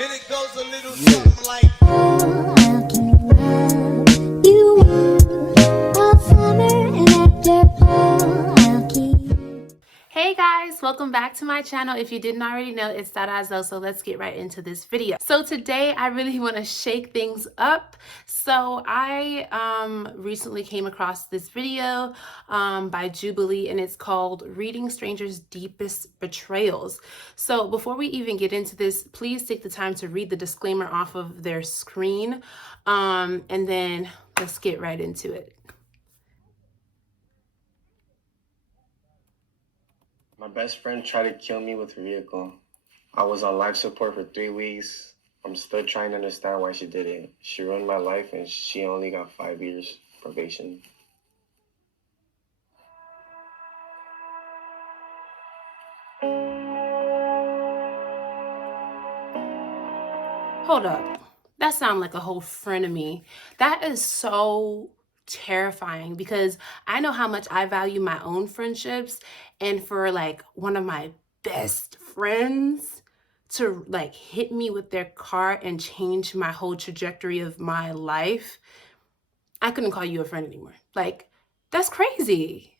And it goes a little something like, oh, how can love you all summer and after fall, I'll keep. Hey guys, welcome back to my channel. If you didn't already know, it's Dadazo, so let's get right into this video. So today I really want to shake things up. So I recently came across this video by Jubilee, and it's called Reading Strangers' Deepest Betrayals. So before we even get into this, please take the time to read the disclaimer off of their screen, and then let's get right into it. My best friend tried to kill me with a vehicle. I was on life support for 3 weeks. I'm still trying to understand why she did it. She ruined my life and she only got 5 years probation. Hold up. That sounds like a whole frenemy. That is so terrifying because I know how much I value my own friendships, and for like one of my best friends to like hit me with their car and change my whole trajectory of my life, I couldn't call you a friend anymore. Like, that's crazy.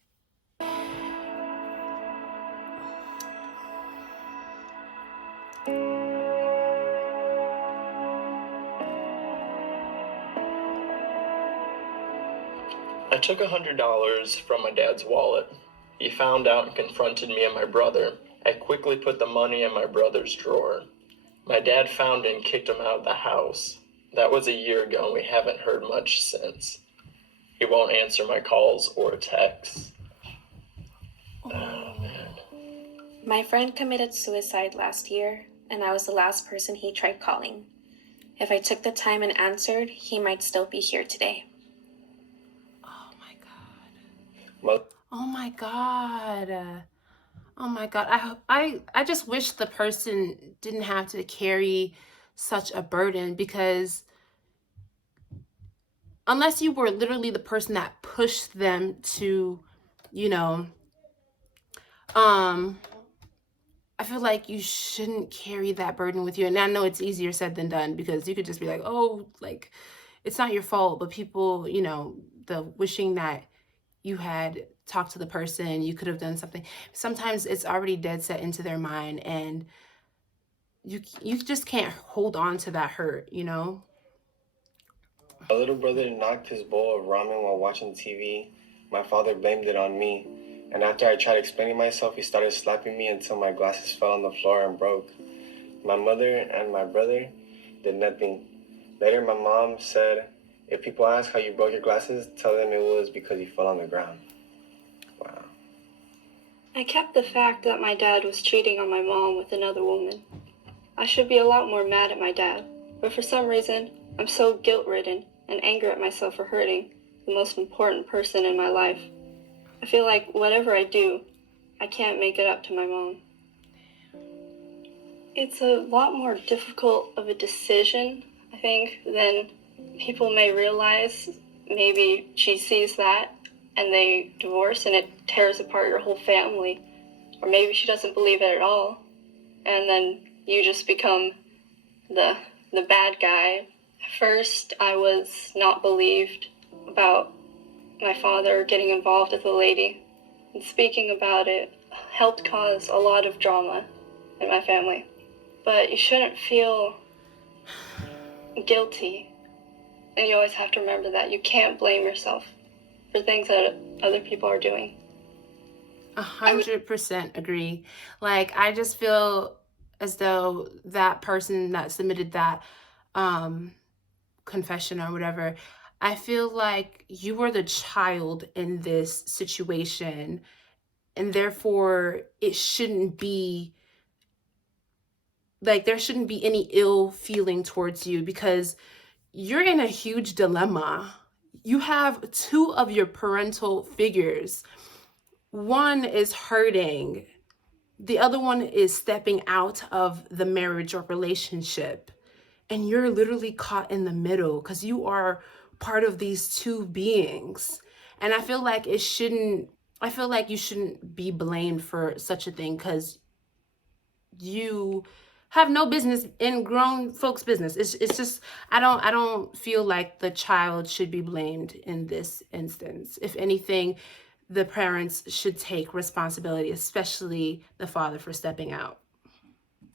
I took $100 from my dad's wallet. He found out and confronted me and my brother. I quickly put the money in my brother's drawer. My dad found it and kicked him out of the house. That was a year ago and we haven't heard much since. He won't answer my calls or texts. Oh man. My friend committed suicide last year, and I was the last person he tried calling. If I took the time and answered, he might still be here today. Oh my God. Well, Oh my God. Oh my God. I just wish the person didn't have to carry such a burden, because unless you were literally the person that pushed them to, you know, I feel like you shouldn't carry that burden with you. And I know it's easier said than done, because you could just be like, oh, like, it's not your fault. But people, you know, the wishing that you had talked to the person, you could have done something. Sometimes it's already dead set into their mind, and you just can't hold on to that hurt, you know? my little brother knocked his bowl of ramen while watching TV. My father blamed it on me. And after I tried explaining myself, he started slapping me until my glasses fell on the floor and broke. My mother and my brother did nothing. Later, my mom said, if people ask how you broke your glasses, tell them it was because you fell on the ground. Wow. I kept the fact that my dad was cheating on my mom with another woman. I should be a lot more mad at my dad, but for some reason, I'm so guilt-ridden and angry at myself for hurting the most important person in my life. I feel like whatever I do, I can't make it up to my mom. It's a lot more difficult of a decision, I think, than people may realize. Maybe she sees that and they divorce and it tears apart your whole family. Or maybe she doesn't believe it at all, and then you just become the bad guy. First, I was not believed about my father getting involved with a lady, and speaking about it helped cause a lot of drama in my family. But you shouldn't feel guilty, and you always have to remember that you can't blame yourself for things that other people are doing. 100% agree. Like, I just feel as though that person that submitted that confession or whatever, I feel like you were the child in this situation, and therefore it shouldn't be like, there shouldn't be any ill feeling towards you, because you're in a huge dilemma. You have two of your parental figures. One is hurting, the other one is stepping out of the marriage or relationship, and you're literally caught in the middle because you are part of these two beings. And I feel like you shouldn't be blamed for such a thing, because you have no business in grown folks' business. It's just I don't feel like the child should be blamed in this instance. If anything, the parents should take responsibility, especially the father, for stepping out.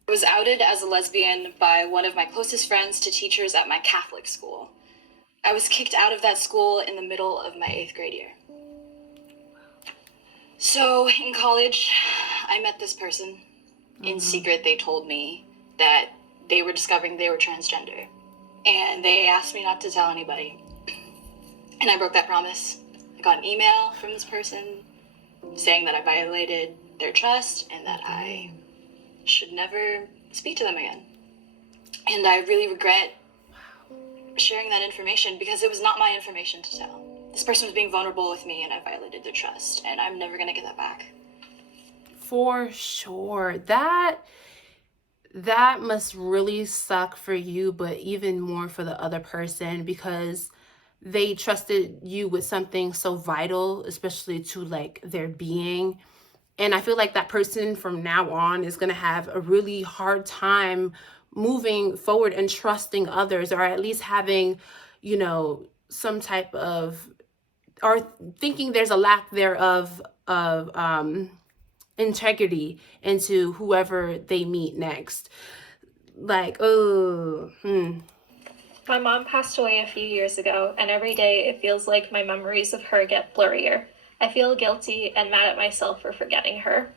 I was outed as a lesbian by one of my closest friends to teachers at my Catholic school. I was kicked out of that school in the middle of my 8th grade year. So in college, I met this person. In secret, they told me that they were discovering they were transgender. And they asked me not to tell anybody. And I broke that promise. I got an email from this person saying that I violated their trust and that I should never speak to them again. And I really regret sharing that information because it was not my information to tell. This person was being vulnerable with me and I violated their trust, and I'm never gonna get that back. For sure. That must really suck for you, but even more for the other person, because they trusted you with something so vital, especially to like their being. And I feel like that person from now on is going to have a really hard time moving forward and trusting others, or at least having, you know, some type of, or thinking there's a lack thereof of integrity into whoever they meet next. Like, oh, My mom passed away a few years ago, and every day it feels like my memories of her get blurrier. I feel guilty and mad at myself for forgetting her.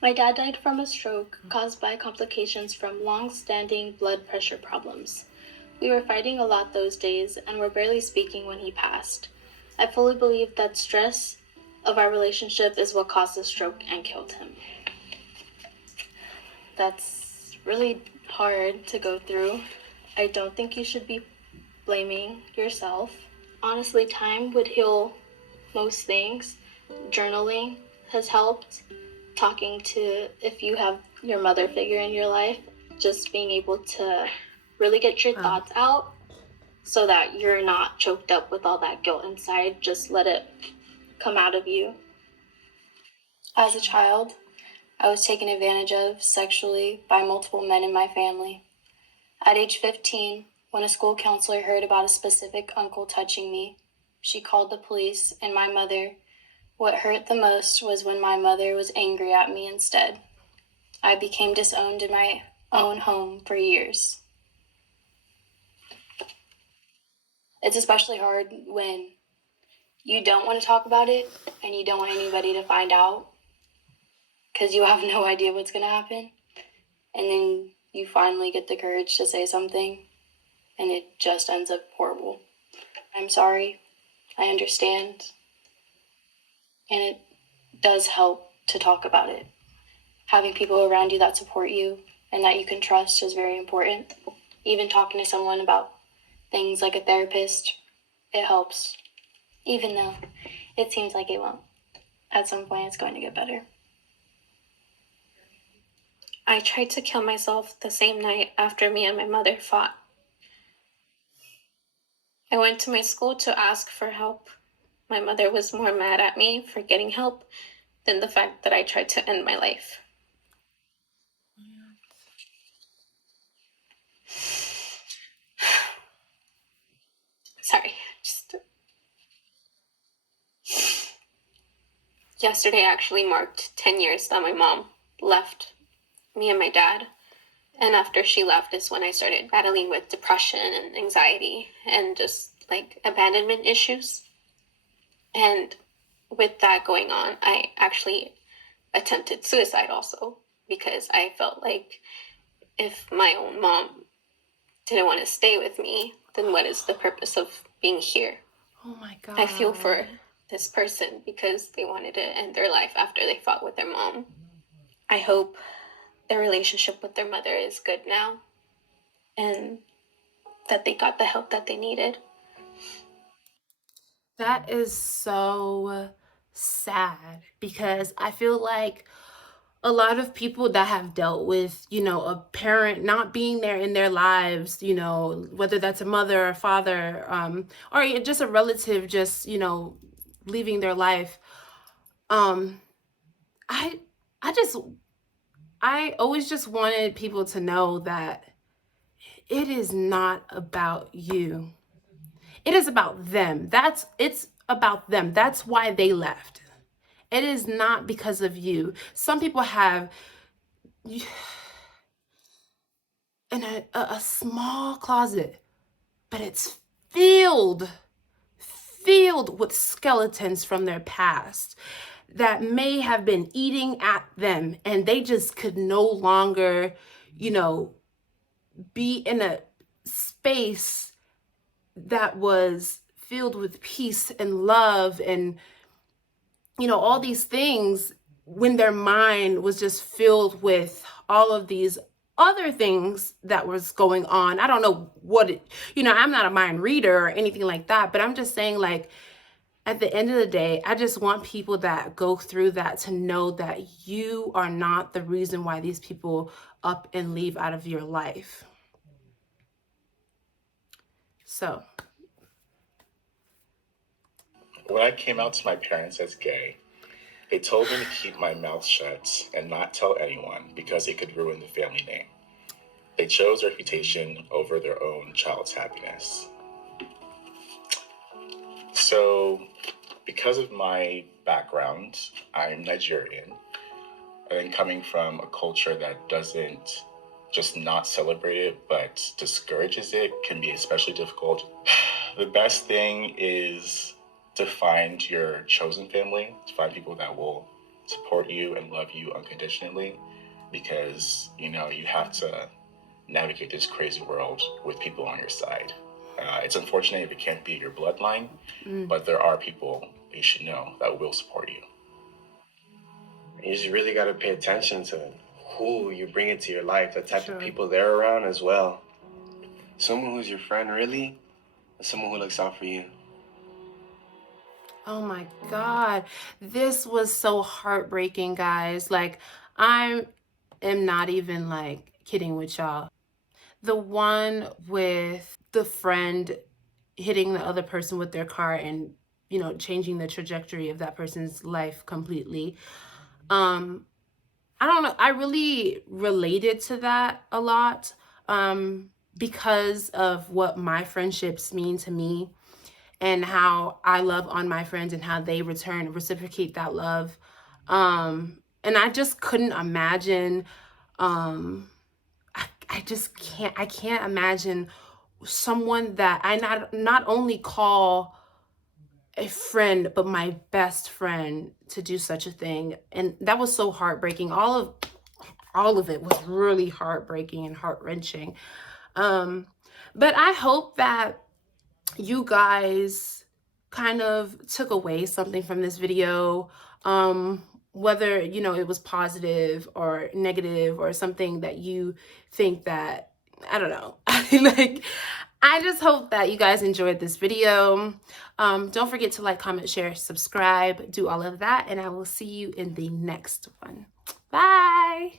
My dad died from a stroke caused by complications from long-standing blood pressure problems. We were fighting a lot those days and were barely speaking when he passed. I fully believe that stress of our relationship is what caused the stroke and killed him. That's really hard to go through. I don't think you should be blaming yourself. Honestly, time would heal most things. Journaling has helped. Talking to, if you have your mother figure in your life, just being able to really get your thoughts out so that you're not choked up with all that guilt inside. Just let it come out of you. As a child, I was taken advantage of sexually by multiple men in my family. At age 15, when a school counselor heard about a specific uncle touching me, she called the police, and my mother. What hurt the most was when my mother was angry at me instead. I became disowned in my own home for years. It's especially hard when you don't want to talk about it and you don't want anybody to find out because you have no idea what's going to happen. And then you finally get the courage to say something and it just ends up horrible. I'm sorry. I understand. And it does help to talk about it. Having people around you that support you and that you can trust is very important. Even talking to someone about things like a therapist, it helps. Even though it seems like it won't. At some point, it's going to get better. I tried to kill myself the same night after me and my mother fought. I went to my school to ask for help. My mother was more mad at me for getting help than the fact that I tried to end my life. Sorry, Yesterday actually marked 10 years that my mom left me and my dad. And after she left is when I started battling with depression and anxiety and just like abandonment issues. And with that going on, I actually attempted suicide also because I felt like if my own mom didn't want to stay with me, then what is the purpose of being here? oh my God. I feel for this person because they wanted to end their life after they fought with their mom. I hope their relationship with their mother is good now and that they got the help that they needed. That is so sad, because I feel like a lot of people that have dealt with, you know, a parent not being there in their lives, you know, whether that's a mother or father, or just a relative, just, you know, leaving their life, I always just wanted people to know that it is not about you. It is about them. It's about them. That's why they left. It is not because of you. Some people have in a small closet, but it's filled with skeletons from their past that may have been eating at them, and they just could no longer, be in a space that was filled with peace and love and, all these things, when their mind was just filled with all of these other things that was going on. I don't know what I'm not a mind reader or anything like that, but I'm just saying, like, at the end of the day, I just want people that go through that to know that you are not the reason why these people up and leave out of your life. So, when I came out to my parents as gay, they told me to keep my mouth shut and not tell anyone because it could ruin the family name. They chose reputation over their own child's happiness. So, because of my background, I'm Nigerian, and coming from a culture that doesn't just not celebrate it, but discourages it, can be especially difficult. The best thing is to find your chosen family, to find people that will support you and love you unconditionally, because, you have to navigate this crazy world with people on your side. It's unfortunate if it can't be your bloodline, but there are people you should know that will support you. You just really got to pay attention to who you bring into your life, the type of people they're around as well. Someone who's your friend, really, and someone who looks out for you. oh my God, this was so heartbreaking, guys. Like, I am not even like kidding with y'all. The one with the friend hitting the other person with their car and, changing the trajectory of that person's life completely. I don't know. I really related to that a lot because of what my friendships mean to me and how I love on my friends and how they reciprocate that love. And I just couldn't imagine, I just can't imagine someone that I not only call a friend, but my best friend, to do such a thing. And that was so heartbreaking. All of it was really heartbreaking and heart-wrenching. But I hope that you guys kind of took away something from this video, whether, it was positive or negative or something that you think that, I don't know. Like, I just hope that you guys enjoyed this video. Don't forget to like, comment, share, subscribe, do all of that, and I will see you in the next one. Bye.